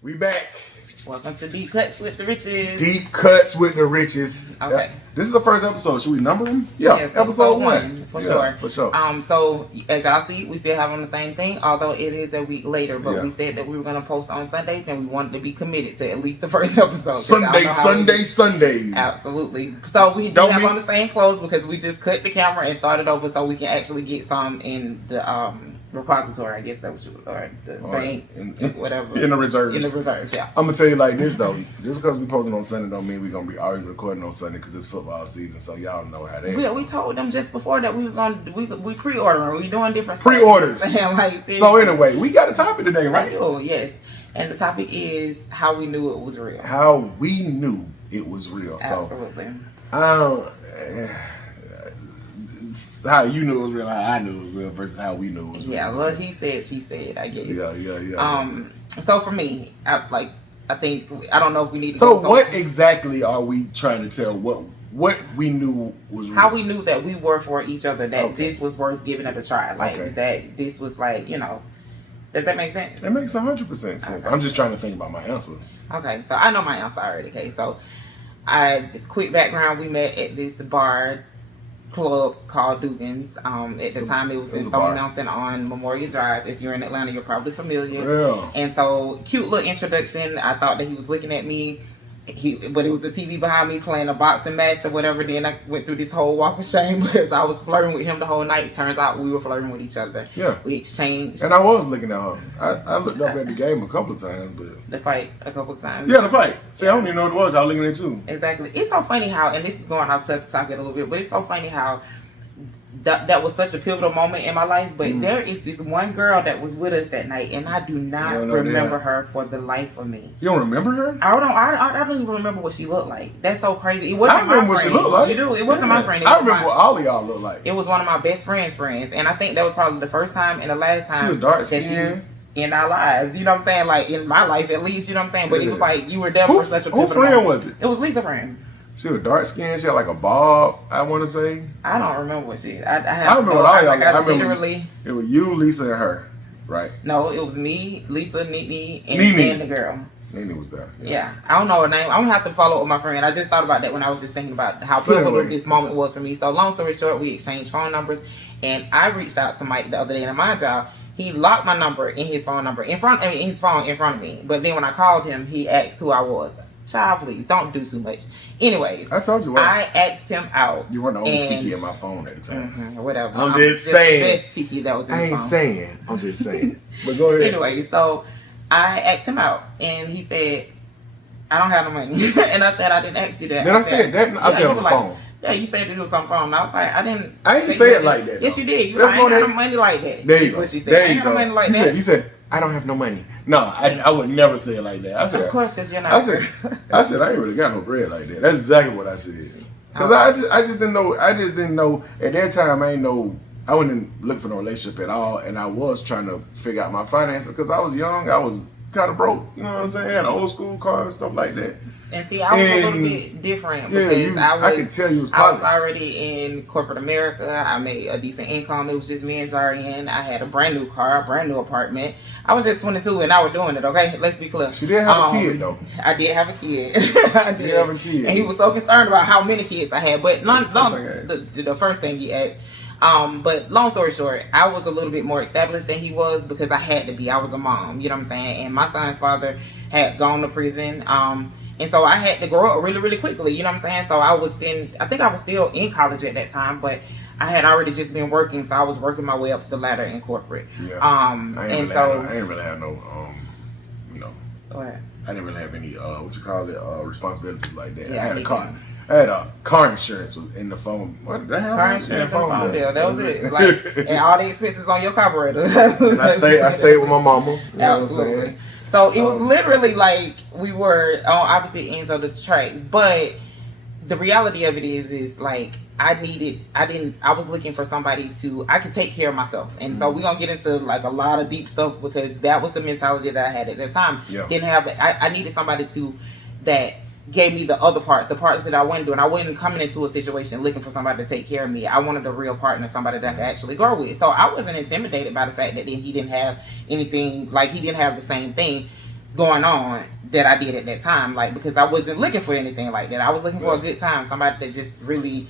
We back. Welcome to Deep Cuts with the Riches. Deep Cuts with the Riches. Okay. This is the first episode. Should we number them? Yeah, episode 1. For sure. For sure. So, as y'all see, we still have on the same thing, although it is a week later. But we said that we were going to post on Sundays, and we wanted to be committed to at least the first episode. Sunday. Absolutely. So, we do have on the same clothes because we just cut the camera and started over so we can actually get some in the repository, I guess that was, or the bank, whatever. In the reserves. In the reserves, yeah. I'm gonna tell you like this though. Just because we posting on Sunday don't mean we're gonna be always recording on Sunday because it's football season. So y'all know how that. We told them just before that we was gonna we pre-ordering. We doing different pre-orders. Like, so anyway, we got a topic today, right? Oh yes, and the topic is how we knew it was real. How we knew it was real. Absolutely. So, how you knew it was real, how I knew it was real versus how we knew it was real. Yeah, well, he said, she said, I guess. Yeah. So for me, I think I don't know if we need to. So what exactly are we trying to tell? What we knew was real? How we knew that we were for each other. That this was worth giving it a try. Like that. This was like, Does that make sense? It makes 100% sense. Okay. I'm just trying to think about my answer. Okay, so I know my answer already. Okay, so quick background. We met at this bar club called Dugan's. At the time, it was in Stone Mountain on Memorial Drive. If you're in Atlanta, you're probably familiar. Yeah. And so, cute little introduction. I thought that he was looking at me. But it was a TV behind me playing a boxing match or whatever. Then I went through this whole walk of shame because I was flirting with him the whole night. Turns out we were flirting with each other. Yeah. We exchanged. And I was looking at her. I looked up at the game a couple of times, but the fight a couple of times. Yeah, the fight. See, I don't even know what it was. I was looking at you. Exactly. It's so funny how, and this is going off topic a little bit, but it's so funny how that was such a pivotal moment in my life. But there is this one girl that was with us that night, and I do not remember her for the life of me. You don't remember her? I don't even remember what she looked like. That's so crazy. It wasn't my friend. What she looked like. You do? It wasn't my friend. I remember what all of y'all looked like. It was one of my best friends' friends, and I think that was probably the first time and the last time she was dark that she was in our lives. You know what I'm saying? Like in my life, at least. You know what I'm saying? But it was like you were there for such a pivotal friend moment. was it? It was Lisa's friend. She was dark skinned. She had like a bob, I want to say. I don't remember what she. I remember what all y'all. I remember literally. It was you, Lisa, and her, right? No, it was me, Lisa, Nene, and the girl. Nene was there. Yeah, I don't know her name. I'm gonna have to follow up with my friend. I just thought about that when I was just thinking about how pivotal this moment was for me. So long story short, we exchanged phone numbers, and I reached out to Mike the other day. And mind y'all, he locked my number in his phone number in front of me. But then when I called him, he asked who I was. Child, please don't do too much. Anyways, I told you what. I asked him out. You weren't the only Kiki in my phone at the time. Whatever. I'm just saying. The best Kiki that was in his phone. I ain't saying. I'm just saying. But go ahead. Anyway, so I asked him out, and he said, "I don't have no money." And I said, "I didn't ask you that." Then I said that. I said on the phone. Yeah, you said it was on the phone. And I was like, I didn't say it like that. Yes, you did. You ain't got no money like that. There you go. What you said. I ain't got no money like that. You said, I don't have no money. No, I would never say it like that. I said, of course, because you're not. I said, I ain't really got no bread like that. That's exactly what I said. Because I just didn't know. I just didn't know at that time. I wouldn't look for no relationship at all, and I was trying to figure out my finances because I was young. I was kind of broke. You know what I'm saying? I had an old school car and stuff like that. And see, I was a little bit different because I could tell you was I was already in corporate America. I made a decent income. It was just me and Jarian. I had a brand new car, a brand new apartment. I was just 22 and I was doing it, okay? Let's be clear. She did have a kid, though. I did have a kid. I did have a kid. And he was so concerned about how many kids I had. But the first thing he asked. But long story short, I was a little bit more established than he was because I had to be. I was a mom, you know what I'm saying? And my son's father had gone to prison. And so I had to grow up really, really quickly, you know what I'm saying? So I think I was still in college at that time, but I had already just been working, so I was working my way up the ladder in corporate. Yeah. I didn't really have no, what? I didn't really have any, responsibilities like that. Yeah, I had a car. I had a car insurance in the phone. What did I have? Car insurance and phone bill. That was it. And all the expenses on your carburetor. I stayed with my mama. You know Absolutely. what I'm saying? So it was literally like we were on opposite ends of the track. But the reality of it is like I was looking for somebody I could take care of myself. And so we're going to get into like a lot of deep stuff because that was the mentality that I had at that time. Yeah. I needed somebody that gave me the other parts, the parts that I wasn't doing. I wasn't coming into a situation looking for somebody to take care of me. I wanted a real partner, somebody that I could actually grow with. So I wasn't intimidated by the fact that he didn't have anything, like he didn't have the same thing. going on that I did at that time, like, because I wasn't looking for anything like that. I was looking for a good time, somebody that just really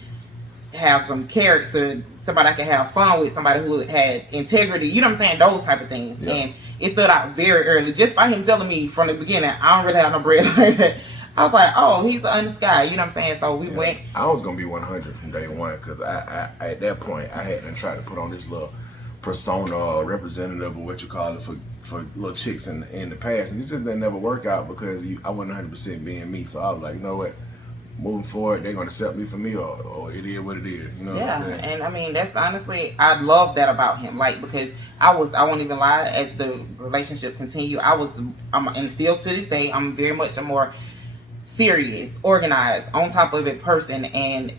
have some character, somebody I can have fun with, somebody who had integrity, you know what I'm saying, those type of things. And it stood out very early just by him telling me from the beginning, I don't really have no bread like that. I was like, oh, he's an honest guy, you know what I'm saying? So we went. I was gonna be 100 from day one, because I at that point I hadn't tried to put on this little persona or representative or what you call it for little chicks in the past, and it just didn't never work out because I wasn't 100% being me. So I was like, you know what, moving forward, they're gonna accept me for me, or it is what it is. You know what I'm saying? And I mean, that's honestly, I love that about him. Like, because I won't even lie, as the relationship continued, and still to this day, I'm very much a more serious, organized, on top of it person. And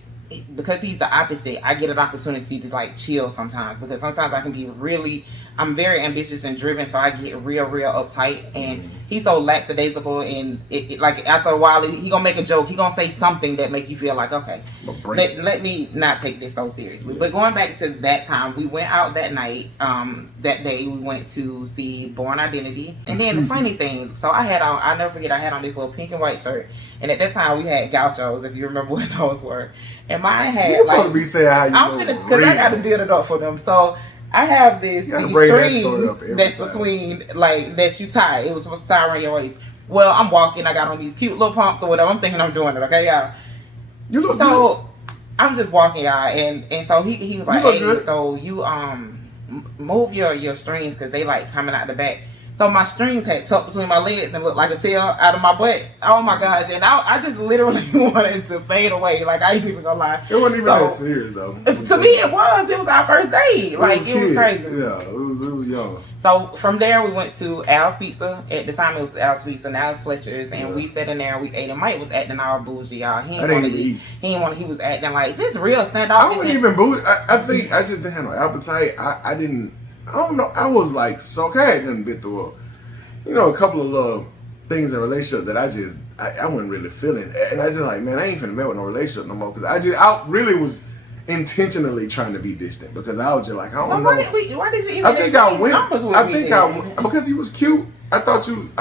because he's the opposite, I get an opportunity to like chill sometimes, because sometimes I can be I'm very ambitious and driven, so I get real uptight, and he's so lackadaisical, and it like after a while he gonna make a joke, he gonna say something that make you feel like, okay, let me not take this so seriously. But going back to that time, we went out that night, that day we went to see Born Identity. And then the funny thing, so I'll never forget, I had on this little pink and white shirt, and at that time we had gauchos, if you remember what those were, and mine had you like be saying how you I'm finna, because I got to build it up for them. So I have these strings that's between, like, that you tie. It was supposed to tie around your waist. Well, I'm walking, I got on these cute little pumps or whatever. I'm thinking I'm doing it, okay, y'all? You look so good. I'm just walking, y'all, and so he was like, hey, so you move your strings, because they like coming out the back. So my strings had tucked between my legs and looked like a tail out of my butt. Oh my gosh. And I just literally wanted to fade away. Like, I ain't even gonna lie. It wasn't even that serious though. To me it was our first date. Like, it was crazy. Yeah, it was young. So from there we went to Al's Pizza. At the time it was Al's Pizza, now it's Fletcher's, and we sat in there and we ate, and Mike was acting all bougie, y'all. He didn't want to eat. He was acting like just real standoffish. I wasn't even bougie. I think I just didn't have no appetite. I don't know. I was like, so okay, I hadn't been through a couple of little things in a relationship that I wasn't really feeling. And I just like, man, I ain't finna mess with no relationship no more. Because I really was intentionally trying to be distant, because I was just like, I don't know. Why did you even exchange numbers with me? Because he was cute. I thought you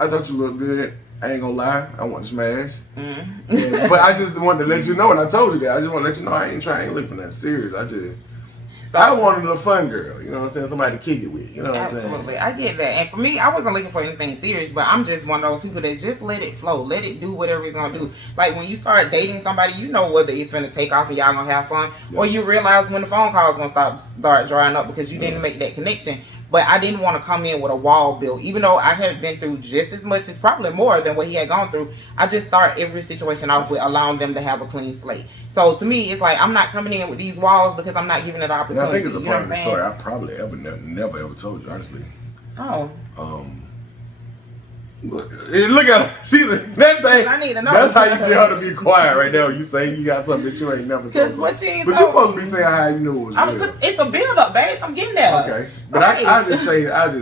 looked good. I ain't gonna lie, I want to smash. Mm-hmm. But I just wanted to let you know, and I told you that. I just want to let you know I ain't looking for that serious. I wanted a fun girl, you know what I'm saying? Somebody to kick it with, you know what I'm saying? Absolutely, I get that. And for me, I wasn't looking for anything serious, but I'm just one of those people that just let it flow. Let it do whatever it's going to do. Like, when you start dating somebody, you know whether it's going to take off and y'all going to have fun, or you realize when the phone call is going to start drying up because you didn't make that connection. But I didn't want to come in with a wall built. Even though I had been through just as much, as probably more than what he had gone through, I just start every situation off with allowing them to have a clean slate. So to me, it's like, I'm not coming in with these walls because I'm not giving it an opportunity. I think it's a part of the story I probably never ever told you, honestly. Oh. Look at her. She's that thing. I need to know. That's how you get her to be quiet right now. You say you got something that you ain't never told. But you supposed to be saying how you knew it was real. It's a build up, babes. I'm getting there. Okay, but okay. I just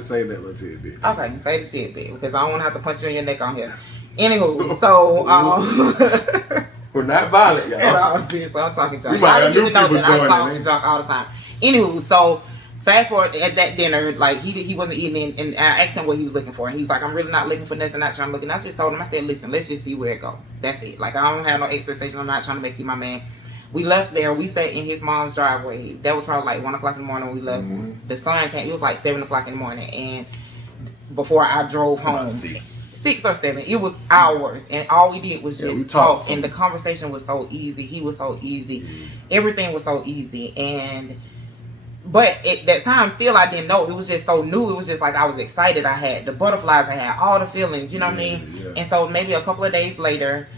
say that little tidbit. Okay, say the tidbit, because I don't want to have to punch you in your neck on here. Anywho, so we're not violent, y'all. Seriously, I'm talking junk. Y'all need to know that I'm talking junk all the time. Anywho, so fast forward at that dinner, like he wasn't eating, and I asked him what he was looking for, and he was like, I'm really not looking for nothing, not trying to look. And I just told him, I said, listen, let's just see where it go. That's it. Like, I don't have no expectation. I'm not trying to make you my man. We left there. We sat in his mom's driveway. That was probably like 1 o'clock in the morning when we left. Mm-hmm. The sun came. It was like 7 o'clock in the morning, and before I drove home. About 6 or 7. It was hours, and all we did was just talk, and the conversation was so easy. He was so easy. Everything was so easy, but at that time, still, I didn't know. It was just so new. It was just like I was excited. I had the butterflies. I had all the feelings. You know what I mean? Yeah. And so maybe a couple of days later,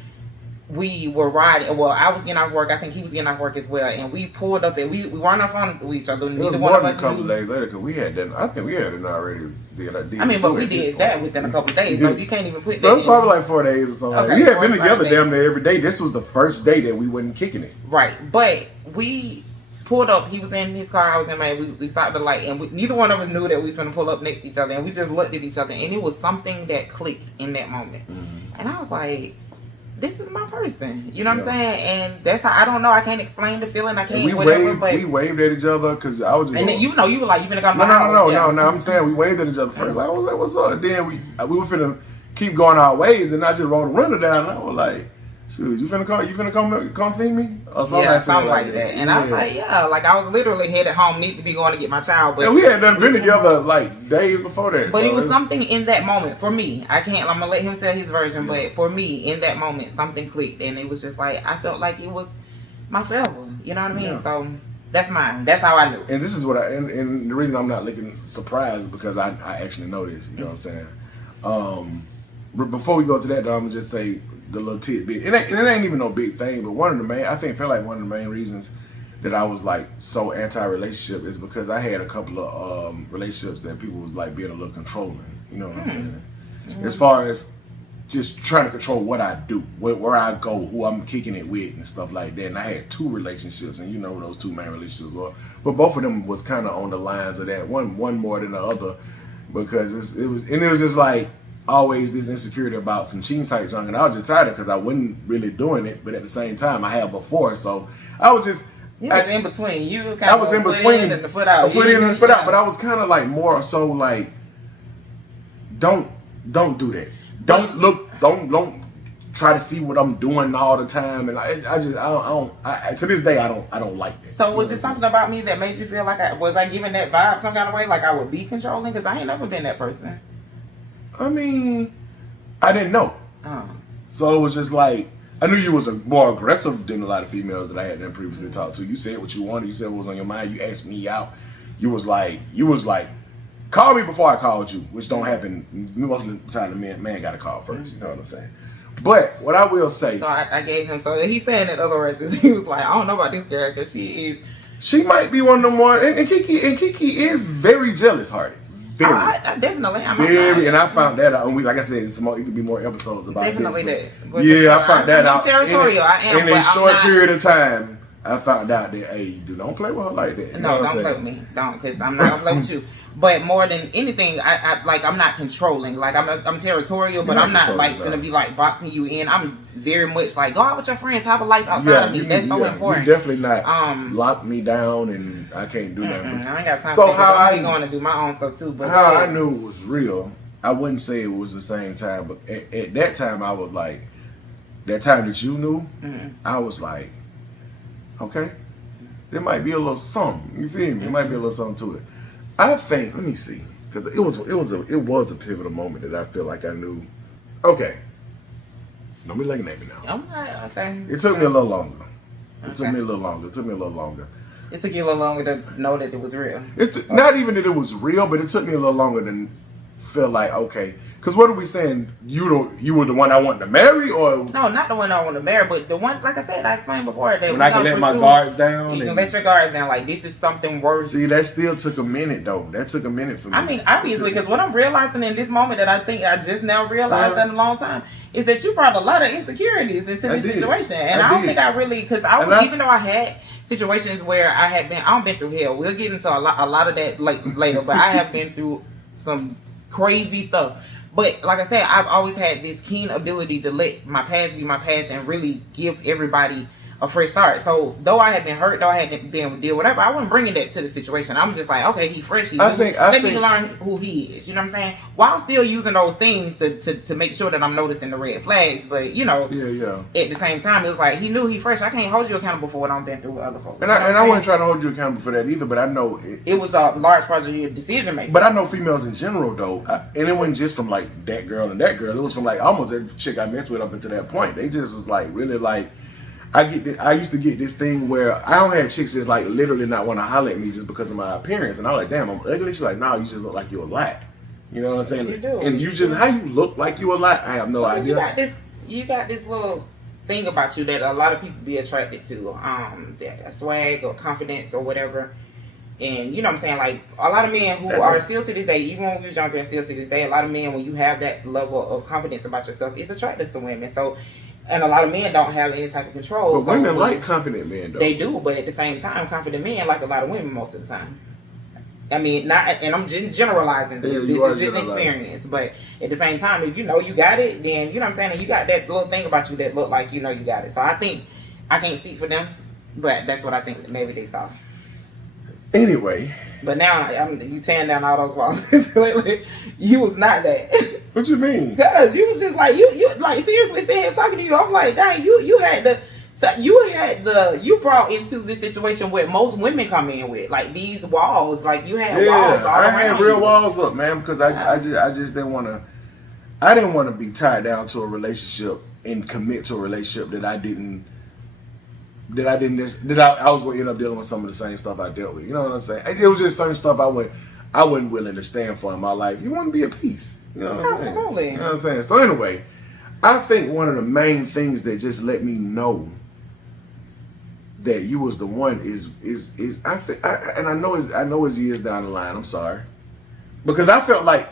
we were riding. Well, I was getting off work. I think he was getting off work as well. And we pulled up, and we weren't off on each other. Neither one of us a couple days later, because we had done. I think we had it already. But we did that within a couple of days. So you can't even put that. So it's probably like 4 days or something. Okay, we had been together damn near every day. This was the first day that we wasn't kicking it. Right, but we pulled up. He was in his car. I was in mine. We stopped the light, and neither one of us knew that we was going to pull up next to each other, and we just looked at each other, and it was something that clicked in that moment. Mm-hmm. And I was like, this is my person. You know what I'm saying? And that's how, I don't know. I can't explain the feeling. I can't, we waved at each other because I was just. And then, you were like, you finna go to my house. No. I'm saying we waved at each other first. Like, I was like, what's up? Then we were finna keep going our ways, and I just rolled the window down. And I was like, shoot, you finna come see me? Or something like that. And I was like, like I was literally headed home, need to be going to get my child. But and we had done been together like days before that. But it was something in that moment for me. I'm gonna let him tell his version, but for me, in that moment, something clicked, and it was just like I felt like it was my forever. You know what I mean? Yeah. So that's mine. That's how I knew. And this is what and the reason I'm not looking surprised is because I actually know this. You know what I'm saying? Before we go to that, though, I'm gonna just say the little tidbit. It ain't even no big thing, but one of the main reasons that I was like so anti-relationship is because I had a couple of relationships that people was like being a little controlling. You know what I'm saying? As far as just trying to control what I do, where I go, who I'm kicking it with, and stuff like that. And I had 2 relationships, and you know what those 2 main relationships were. But both of them was kind of on the lines of that. One more than the other, because it was just like always this insecurity about some cheating type junk, and I was just tired of it because I wasn't really doing it, but at the same time I had before, so I was just in between. You kind I was in between, the foot out, the foot in and the foot out, but I was kind of like more so like, don't do that. Don't try to see what I'm doing all the time, and I don't to this day I don't like that. So was it something about me that made you feel like I giving that vibe some kind of way, like I would be controlling? Because I ain't never been that person. I mean, I didn't know. So it was just like, I knew you was more aggressive than a lot of females that I had then previously talked to. You said what you wanted. You said what was on your mind. You asked me out. You was like, call me before I called you, which don't happen. Most of the time, the man got to call first. You know what I'm saying? But what I will say. So I gave him, so he's saying in other words, he was like, I don't know about this girl because she might be one of them one. And Kiki is very jealous hearted. Very. I definitely am. Very, and I found that out. And like I said, it could be more episodes about definitely this. Definitely that. I found that out. Territorial. In a short period of time, I found out that, hey, don't play with her like that. You no, don't play with me. Don't, because I'm not going to play with you. But more than anything, I'm not controlling. Like, I'm territorial, but I'm not like gonna be like boxing you in. I'm very much like, go out with your friends, have a life outside of me. That's so important. You definitely not lock me down, and I can't do that. I ain't got time. So how I'm going to do my own stuff too. But how I knew it was real, I wouldn't say it was the same time, but at that time I was like, that time that you knew, I was like, okay, there might be a little something. You feel me? There might be a little something to it. I think, let me see, because it was a pivotal moment that I feel like I knew. Okay, don't be looking at me now. I'm not, okay. It took me a little longer. It took me a little longer. It took you a little longer to know that it was real. Not even that it was real, but it took me a little longer than feel like, okay, because what are we saying? You were the one I wanted to marry, or no, not the one I want to marry, but the one, like I said, I explained before that when I can let my guards down. You can let your guards down. Like, this is something worth. See, that still took a minute though. That took a minute for me. I mean, obviously, because what I'm realizing in this moment that I think I just now realized in a long time is that you brought a lot of insecurities into this situation, and I don't think I really, because even though I had situations where I've been through hell. We'll get into a lot of that later, but I have been through some crazy stuff. But like I said, I've always had this keen ability to let my past be my past and really give everybody a fresh start. So though I had been hurt, though I had been deal whatever, I wasn't bringing that to the situation. I'm just like, okay, he fresh. Let me learn who he is. You know what I'm saying? While still using those things to make sure that I'm noticing the red flags. But at the same time, it was like he knew he fresh. I can't hold you accountable for what I've been through with other folks. And I wasn't trying to hold you accountable for that either. But I know it was a large part of your decision making. But I know females in general though, and it wasn't just from like that girl and that girl. It was from like almost every chick I messed with up until that point. They just was like really like. I used to get this thing where I don't have chicks just like literally not want to holler at me just because of my appearance, and I'm like, damn, I'm ugly. She's like, no, you just look like you a lot. You know what I'm saying? You do. And you just how you look like you a lot. I have no idea. You got this little thing about you that a lot of people be attracted to, that swag or confidence or whatever. And you know what I'm saying? Like a lot of men who are still to this day, even when we was younger and still to this day, a lot of men when you have that level of confidence about yourself, it's attractive to women. So. And a lot of men don't have any type of control. But women like confident men, though. They do, but at the same time, confident men like a lot of women most of the time. I mean, not, and I'm generalizing this. Yeah, This is an experience, but at the same time, if you know you got it, then you know what I'm saying, and you got that little thing about you that look like you know you got it. So I think I can't speak for them, but that's what I think that maybe they saw. Anyway, but now you tearing down all those walls. You was not that. What you mean? Because you was just like you like seriously sitting here talking to you. I'm like, dang, you had the. So you brought into this situation where most women come in with, like these walls, like you had walls all I around had real you. walls up, man, because I just didn't want to. I didn't want to be tied down to a relationship and commit to a relationship that I was going to end up dealing with some of the same stuff I dealt with. You know what I'm saying? It was just certain stuff I wasn't willing to stand for in my life. You want to be at peace. You know what I'm saying? Absolutely. You know what I'm saying? So anyway, I think one of the main things that just let me know that you was the one is I know it's years down the line. I'm sorry, because I felt like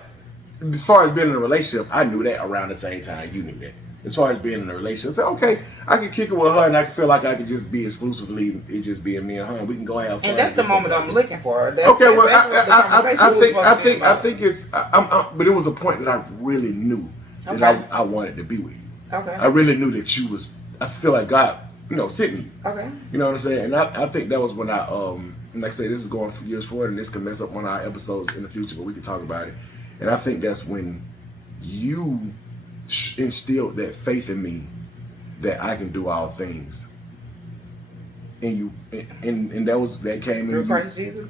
as far as being in a relationship, I knew that around the same time you knew that. As far as being in a relationship, I said, okay, I can kick it with her, and I can feel like I could just be exclusively it just being me and her, and we can go have fun. And that's the moment I'm looking for. I think it's but it was a point that I really knew that I wanted to be with you. Okay. I really knew that you was. I feel like God, sent me. Okay. You know what I'm saying? And I think that was when I like I say, this is going for years forward, and this can mess up one of our episodes in the future, but we can talk about it. And I think that's when you instilled that faith in me that I can do all things. And that came through in Christ Jesus.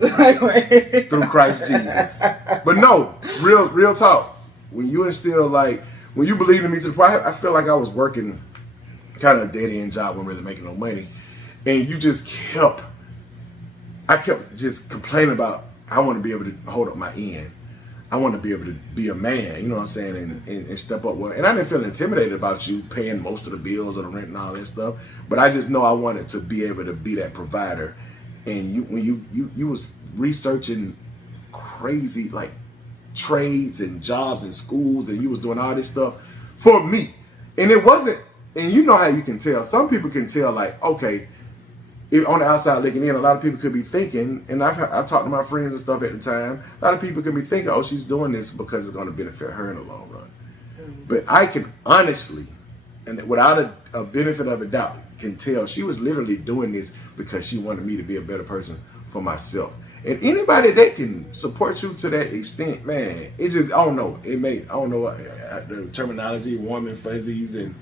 Through Christ Jesus. But no, real talk. When you instill, like, when you believe in me to the point, I feel like I was working kind of a dead end job, wasn't really making no money, and you just I kept just complaining about I want to be able to hold up my end. I want to be able to be a man, you know what I'm saying, and step up. And I didn't feel intimidated about you paying most of the bills or the rent and all that stuff, but I just know I wanted to be able to be that provider. And when you was researching crazy like trades and jobs and schools, and you was doing all this stuff for me, and it wasn't. And you know how you can tell. Some people can tell, like, okay, on the outside looking in, a lot of people could be thinking, and I talked to my friends and stuff at the time, a lot of people could be thinking, oh, she's doing this because it's going to benefit her in the long run. Mm-hmm. But I can honestly, and without a benefit of a doubt, can tell she was literally doing this because she wanted me to be a better person for myself. And anybody that can support you to that extent, man, it just, I don't know, the terminology, warm and fuzzies, and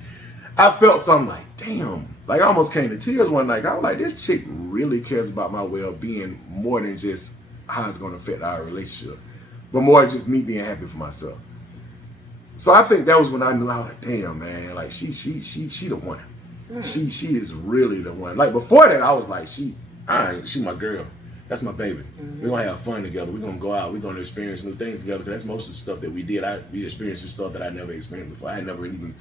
I felt something like, damn, like I almost came to tears one night. I was like, this chick really cares about my well-being more than just how it's going to affect our relationship, but more just me being happy for myself. So I think that was when I knew, I was like, damn, man, like she the one. Mm. She is really the one. Like before that, I was like, she my girl. That's my baby. Mm-hmm. We're going to have fun together. We're going to go out. We're going to experience new things together. Because that's most of the stuff that we did. We experienced the stuff that I never experienced before. I never even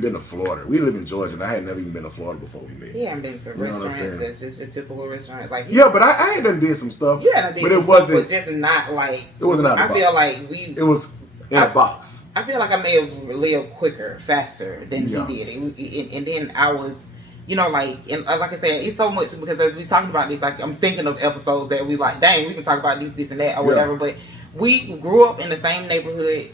been to Florida. We live in Georgia, and I had never even been to Florida before we met. Yeah, I've been to restaurants. That's just a typical restaurant. Like but I had done did some stuff. Yeah, I did but some it wasn't. Stuff, but just not like. It wasn't out of the box. I feel like It was in a box. I feel like I may have lived quicker, faster than he did. And then I was. Like I said, it's so much because as we talking about this, like I'm thinking of episodes that we like, dang, we can talk about this and that or whatever. But we grew up in the same neighborhood,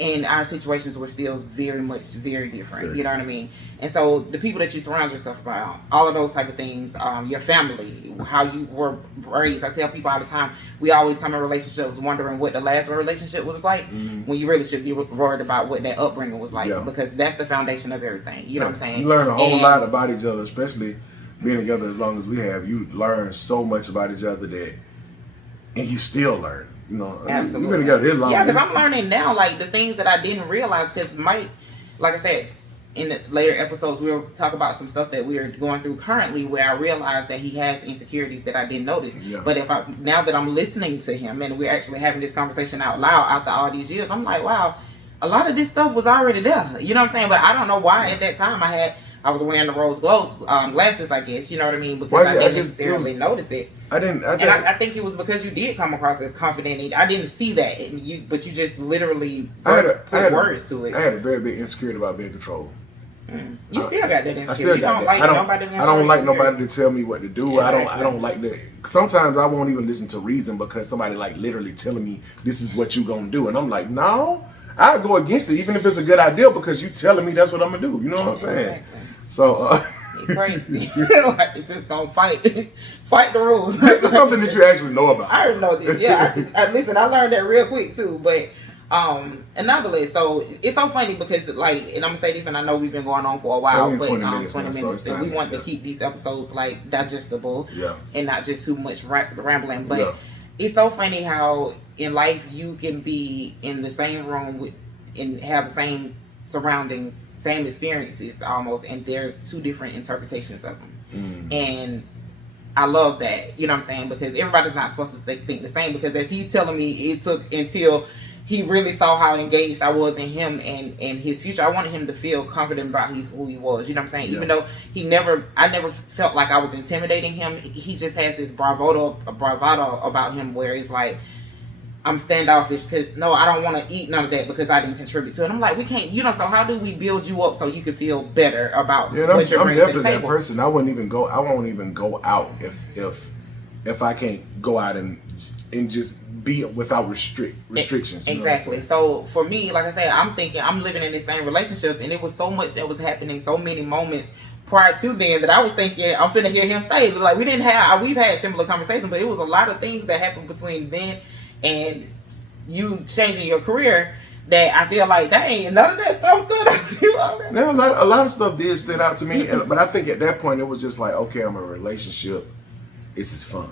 and our situations were still very different. Right. You know what I mean? And so the people that you surround yourself by, all of those type of things, your family, how you were raised. I tell people all the time, we always come in relationships wondering what the last relationship was like, when you really should be worried about what that upbringing was like, because that's the foundation of everything. You know what I'm saying? You learn a whole lot about each other, especially being together as long as we have. You learn so much about each other and you still learn. Absolutely. You've been together this long. Yeah, because I'm learning now, like the things that I didn't realize. Because Mike, like I said, in the later episodes, we'll talk about some stuff that we're going through currently, where I realized that he has insecurities that I didn't notice. Yeah. But now that I'm listening to him and we're actually having this conversation out loud after all these years, I'm like, wow, a lot of this stuff was already there. You know what I'm saying? But I don't know why at that time I was wearing the rose glasses, I guess. You know what I mean? Because I didn't necessarily notice it. I think it was because you did come across as confident. I didn't see that, but you just literally put words to it. I had a very big insecurity about being controlled. You still got that insecurity. I still got that. I don't like nobody to tell me what to do. Exactly. I don't like that. Sometimes I won't even listen to reason because somebody like literally telling me this is what you gonna do, and I'm like, no, I go against it even if it's a good idea because you telling me that's what I'm gonna do. You know what I'm saying? Exactly. So. You're crazy. Like, it's just gonna fight the rules. This is something that you actually know about. I already know this. Yeah, listen, I learned that real quick too. But nonetheless, so it's so funny because like, and I'm gonna say this, and I know we've been going on for a while, but 20 minutes, and we want to keep these episodes like digestible, and not just too much rambling. But it's so funny how in life you can be in the same room with and have the same surroundings, same experiences almost, and there's two different interpretations of them. And I love that, you know what I'm saying, because everybody's not supposed to think the same, because as he's telling me, it took until he really saw how engaged I was in him and his future. I wanted him to feel confident about who he was, you know what I'm saying, even though I never felt like I was intimidating him. He just has this bravado about him where he's like, I'm standoffish because no, I don't want to eat none of that because I didn't contribute to it. I'm like, we can't, you know. So how do we build you up so you can feel better about what you're bringing to the table? I'm definitely that person. I won't even go out if I can't go out and just be without restrictions. Exactly. So for me, like I said, I'm thinking I'm living in this same relationship, and it was so much that was happening, so many moments prior to then that I was thinking I'm finna hear him say, like, we've had similar conversations, but it was a lot of things that happened between then and you changing your career that I feel like, dang, none of that stuff stood out to you already. Now, a lot of stuff did stand out to me, but I think at that point it was just like, okay, I'm in a relationship. This is fun.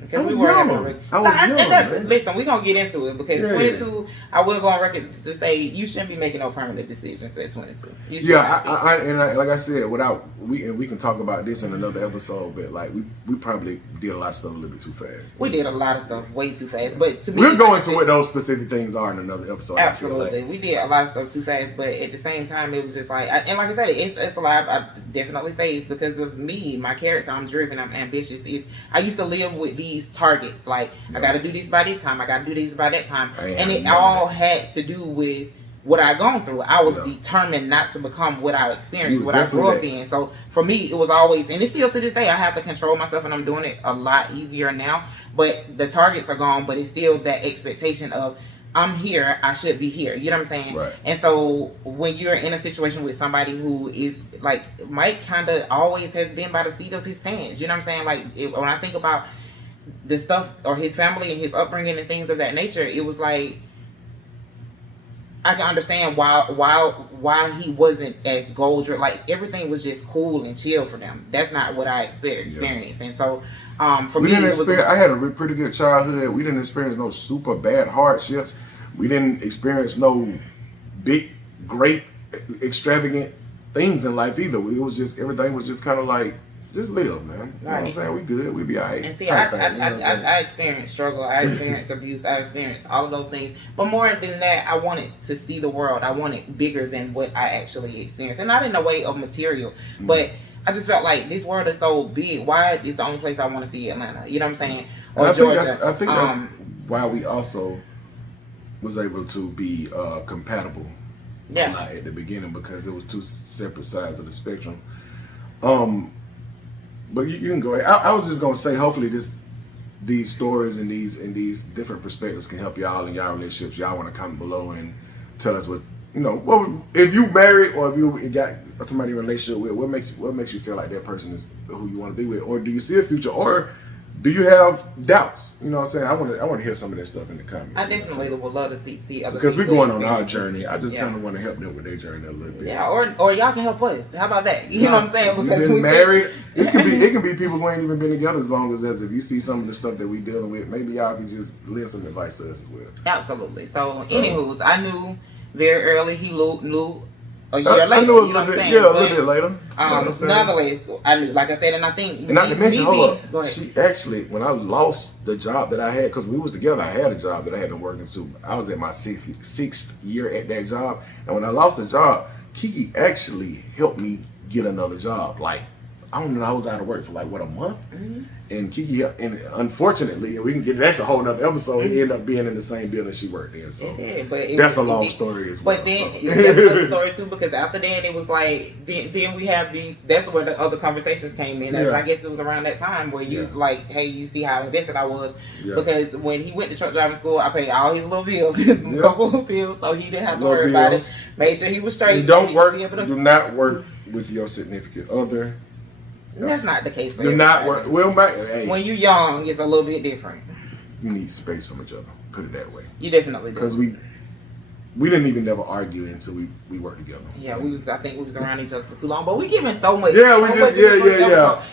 Because I was young. Listen, we're going to get into it because 22, I will go on record to say you shouldn't be making no permanent decisions at 22. Like I said, we can talk about this in another episode, but like we probably did a lot of stuff a little bit too fast. We did a lot of stuff way too fast, but to me, we'll go into what those specific things are in another episode. Absolutely, we did a lot of stuff too fast, but at the same time, it was just like, and like I said, it's a lot. I definitely say it's because of me, my character. I'm driven, I'm ambitious. I used to live with these targets, like I got to do this by this time, I got to do this by that time, and it all had to do with what I gone through. I was determined not to become what I experienced, what I grew up in. So for me, it was always, and it's still to this day, I have to control myself, and I'm doing it a lot easier now. But the targets are gone, but it's still that expectation of I'm here, I should be here. You know what I'm saying? Right. And so when you're in a situation with somebody who is like Mike, kind of always has been by the seat of his pants. You know what I'm saying? Like when I think about the stuff or his family and his upbringing and things of that nature, it was like I can understand why he wasn't as goal driven. Like everything was just cool and chill for them. That's not what I experienced. And so for me, I had a pretty good childhood. We didn't experience no super bad hardships. We didn't experience no big, great, extravagant things in life either. It was just, everything was just kind of like, just live, man. You know what I'm saying? We good. We be all right. And see, I experienced struggle. I experienced abuse. I experienced all of those things. But more than that, I wanted to see the world. I wanted bigger than what I actually experienced. And not in a way of material, but I just felt like this world is so big. Why is the only place I want to see Atlanta? You know what I'm saying? Or Georgia. I think that's why we also was able to be compatible a lot at the beginning, because it was two separate sides of the spectrum. But you can go ahead. I was just gonna say, hopefully these stories and these different perspectives can help y'all in y'all relationships. Y'all want to comment below and tell us what, you know, what if you married or if you got somebody in a relationship with, what makes you feel like that person is who you want to be with, or do you see a future, or do you have doubts? You know what I'm saying? I want to hear some of that stuff in the comments. I definitely would love to see other, because we're going on our journey. I just kind of want to help them with their journey a little bit. Yeah, or y'all can help us. How about that? You know what I'm saying? Because we married. It can be people who ain't even been together as long as us. If you see some of the stuff that we dealing with, maybe y'all can just lend some advice to us as well. Absolutely. So anywho's, I knew very early he knew a year later. I knew a little bit. Yeah, a little bit later. Nonetheless, I knew, like I said, and I think, and not to mention, hold up, she actually, when I lost the job that I had, because we was together, I had a job that I had to work into. I was at my sixth year at that job, and when I lost the job, Kiki actually helped me get another job, like I don't know, I was out of work for like, what, a month? And Kiki, and unfortunately, we can get, that's a whole nother episode, he ended up being in the same building she worked in. So that's a long story as well. But then, so. that's another story too, because after then, it was like, then we have these, that's where the other conversations came in. And I guess it was around that time where you was like, hey, you see how invested I was. Because when he went to truck driving school, I paid all his little bills, a couple of bills, so he didn't have to worry about it. Made sure he was straight. And don't work, do not work with your significant other. That's not the case for do not work. Well, hey, when you're young, it's a little bit different. You need space from each other. Put it that way. You definitely do. Because we didn't even never argue until we worked together. Yeah, I think we was around each other for too long, but we giving so much. Yeah, we just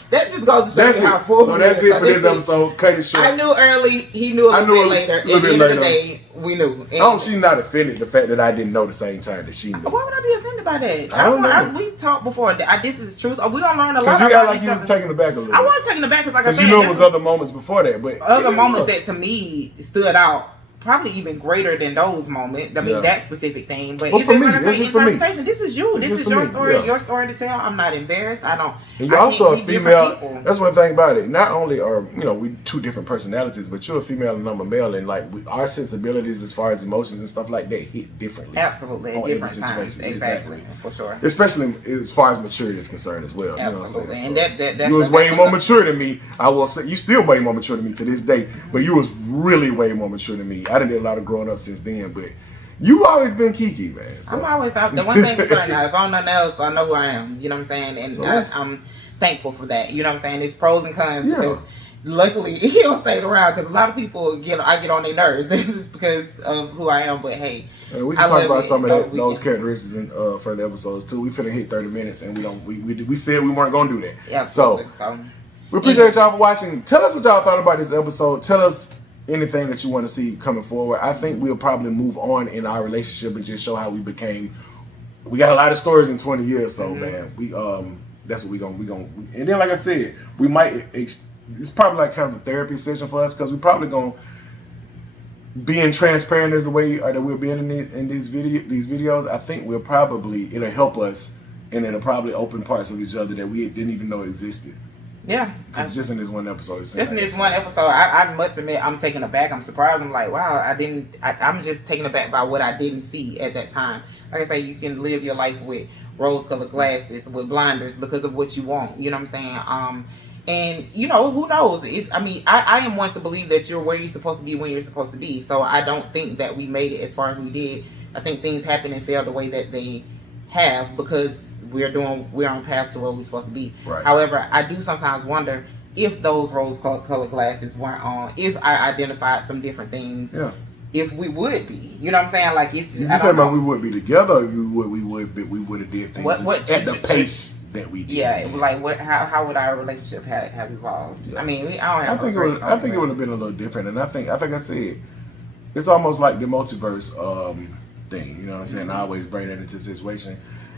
That just goes to show you how full. So that's it for this episode. Cut it short. I knew early. He knew a little bit later. At the end of the day, we knew. She's not offended the fact that I didn't know the same time that she knew. Why would I be offended by that? I don't know. We talked before. This is truth. We gonna learn a lot. Because you got like you was taking it back a little. I was taking it back because, like I said, you know, it was other moments before that, but other moments that to me stood out. Probably even greater than those moments. I mean, that specific thing. But it's for just me, like I say, it's for me. This is you. This is your story. Your story to tell. I'm not embarrassed. I don't. And you're also a female. That's one thing about it. Not only are we two different personalities, but you're a female and I'm a male, and like our sensibilities as far as emotions and stuff like that hit differently. Absolutely, at different times. Exactly, for sure. Especially as far as maturity is concerned as well. Absolutely, you know what I'm saying? and that's you was way more mature than me. I will say you still way more mature than me to this day, but you was really way more mature than me. I done did a lot of growing up since then, but you always been Kiki, man. So. I'm always out. The one thing for certain now, if I don't know nothing else, I know who I am. You know what I'm saying? And I'm thankful for that. You know what I'm saying? It's pros and cons because luckily he don't stay around because a lot of people I get on their nerves. This is because of who I am. But hey, we can talk about some of those characteristics in further episodes too. We finna hit 30 minutes, and we said we weren't gonna do that. Yeah, so we appreciate y'all for watching. Tell us what y'all thought about this episode. Tell us anything that you want to see coming forward. I think we'll probably move on in our relationship and just show how we became. We got a lot of stories in 20 years, so man, we that's what we gonna. And then, like I said, we might. It's probably like kind of a therapy session for us because we probably gonna being transparent as the way that we're being in these videos. I think it'll help us, and it'll probably open parts of each other that we didn't even know existed. Yeah, because just in this one episode. Just in this one episode, I must admit, I'm taken aback. I'm surprised. I'm like, wow, I'm just taken aback by what I didn't see at that time. Like I say, you can live your life with rose-colored glasses, with blinders, because of what you want. You know what I'm saying? And who knows? I am one to believe that you're where you're supposed to be when you're supposed to be. So I don't think that we made it as far as we did. I think things happen and fail the way that they have because we're on path to where we're supposed to be. Right. However, I do sometimes wonder if those rose-colored glasses weren't on, if I identified some different things, if we would be. You know what I'm saying? Like it's. You talking about we would be together, or we would have did things at the pace that we did. Yeah, like what? How would our relationship have evolved? Yeah. I mean, I don't have. I think it would have been a little different, and I think I said it's almost like the multiverse thing. You know what I'm saying? I always bring that into the situation.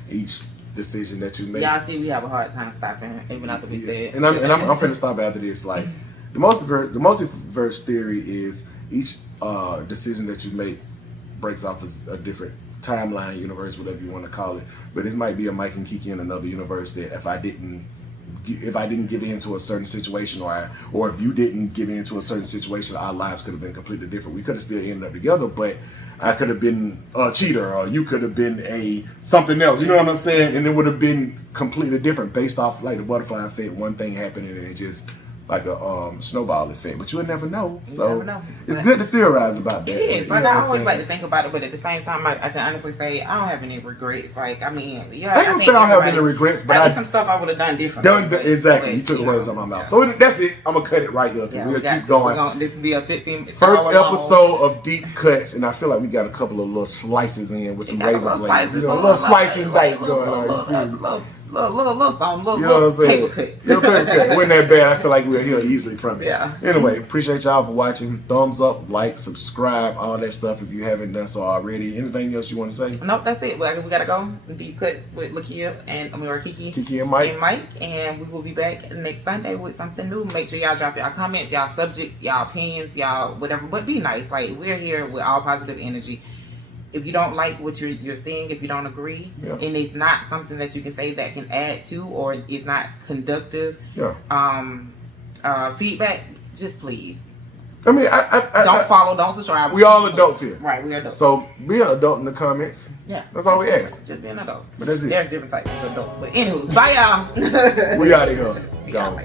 Each decision that you make. Y'all see, we have a hard time stopping, even after we said. And I'm finna stop after this. Like the multiverse theory is each decision that you make breaks off a different timeline, universe, whatever you want to call it. But this might be a Mike and Kiki in another universe that if I didn't give in to a certain situation, or if you didn't give in to a certain situation, our lives could have been completely different. We could have still ended up together, but I could have been a cheater, or you could have been something else. You know what I'm saying? And it would have been completely different based off like the butterfly effect. One thing happening and it just like a snowball effect, but you would never know. It's good to theorize about that. It is. Like I always like to think about it, but at the same time, I can honestly say I don't have any regrets. Like I mean, I don't say I don't have any regrets, but I did some stuff I would have done differently. Exactly. You took the words out of my mouth. So that's it. I'm gonna cut it right here because we'll keep going. This will be a 15 first episode of Deep Cuts, and I feel like we got a couple of little slices in with some razor blades. A little slicing dice going on. Little paper cuts. Wasn't that bad. I feel like we'll heal easily from it. Yeah. Anyway, appreciate y'all for watching. Thumbs up, like, subscribe, all that stuff if you haven't done so already. Anything else you want to say? Nope, that's it. We gotta go. Deep Cuts with Lakia and Kiki. Kiki and Mike. And we will be back next Sunday with something new. Make sure y'all drop y'all comments, y'all subjects, y'all opinions, y'all whatever. But be nice. Like we're here with all positive energy. if you don't like what you're seeing, if you don't agree, and it's not something that you can say that can add to, or it's not conductive feedback, just please. I mean, don't follow, don't subscribe. We all adults here. Right, we are adults. So be an adult in the comments. Yeah. That's all we ask. Just be an adult. But that's it. There's different types of adults. But anywho, bye y'all. We out of here. Y'all.